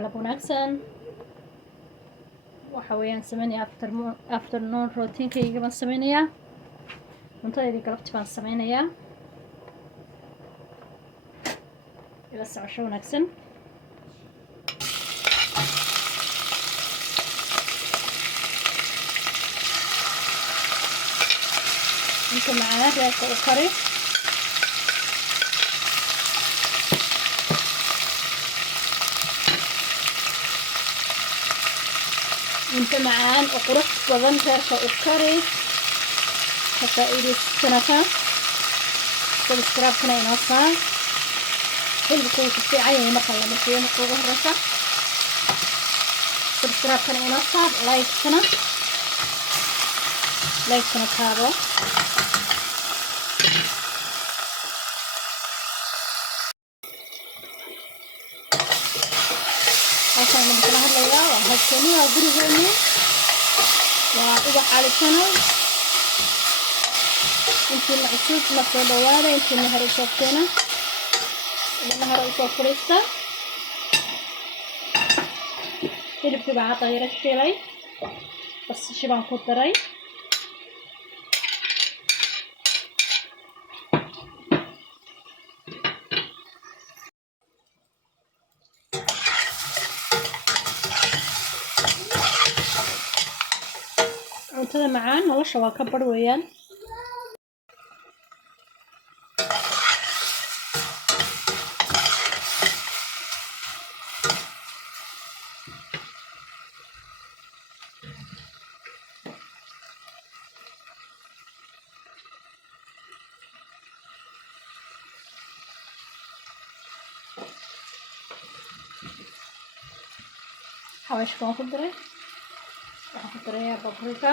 galab wanaagsan waxa weeyaan sameynaya afternoon routine-kayga baan sameynayaa cuntadayda galabtii baan sameynayaa ila socosho wanaagsan inta macaan reerka u kari انت معان وقرص وظن كاركا وكاري حتى إيدي السنفة سبسكراب كنا ينصار حلو كوي في عيني مقلة مشي مقوه الرسا سبسكراب كنا ينصار لايك كنا تابو عشان مثل هالليلة وهالسنة وقريبوني وإذا حال الشانل انتي العسوس مصر دوالة انتي النهر الشوفتينة النهر الشوفريستا اللي بتبقى طايرة الشيلي بس شبان كتري cuntada macaan nolosha waa ka bar weeyaan xawaashka waan ku daray waxaan ku darayaa paprika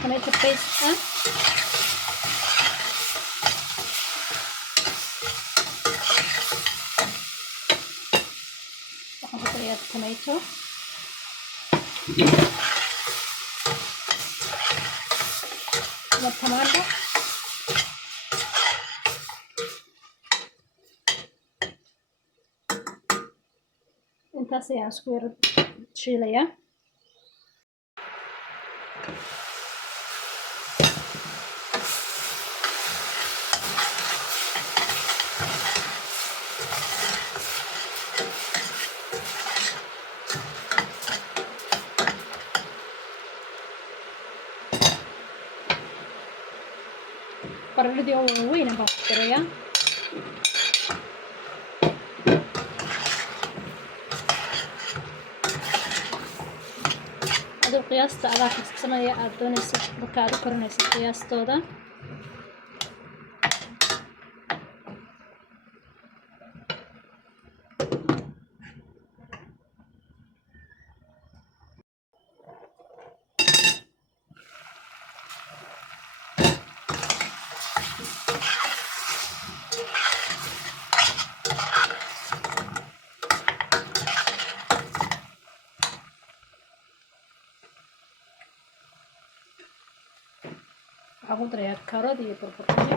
tomato paste waxaan ku darayaa tomato tomato intaas ayaan isku yar shiilayaa baradhadii oo waaweyn baan ku darayaa adoo qiyaasta adaa farsamaya aad doonaysid marka aad u karinaysid qiyaastooda waxaan ku darayaa karood iyo barbarooni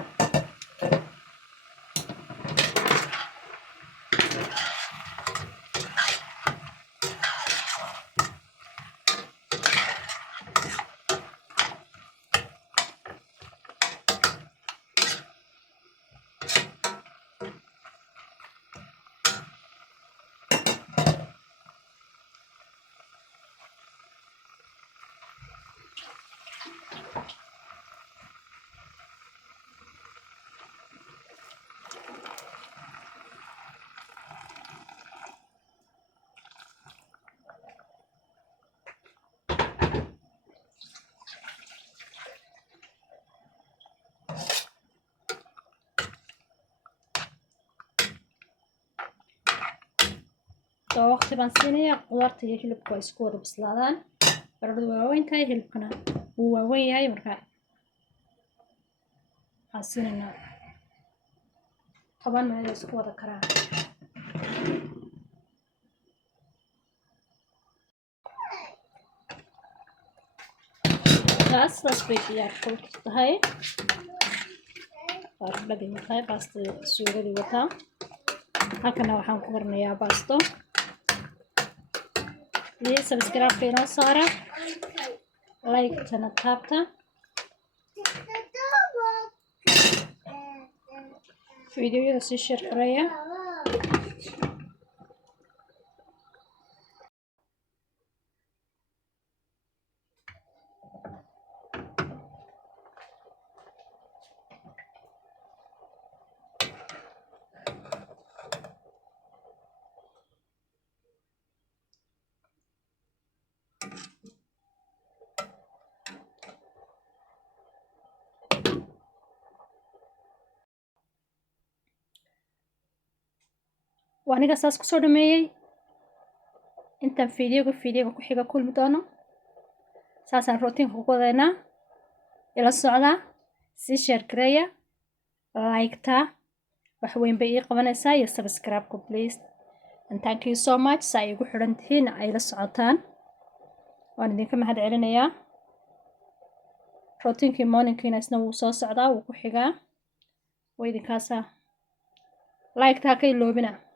waqti baan siinayaa qudaarta iyo hilibka waa isku wada bislaadaan baradhadu waa waaweyn tahay hilibkana wuu waaweyn yahay markaa waxaan siinaynaa 10 minute isku wada karaan وكاس بس بيجي كل هاي بدي وتاي باستا سوغدي وتا halkana waxaan ku marnayaa baasto please subscribe inoo saara like tana taabta videoyada si share gareeya وأنا قصص كسر مية أنت فيديو كحيجة كل مدانة ساسا روتين خوكودنا إلى الصعدة سيشير كريا لايك تا وحوين بقي قبنا ساي سبسكرايب بليز and thank you so much ساي وحرنتين إلى الصعدان وأنا دين كم هاد علينا يا روتين كيمون كينا سنو صوص عدا وكحيجة ويدي كاسا لايك تا كي لوبنا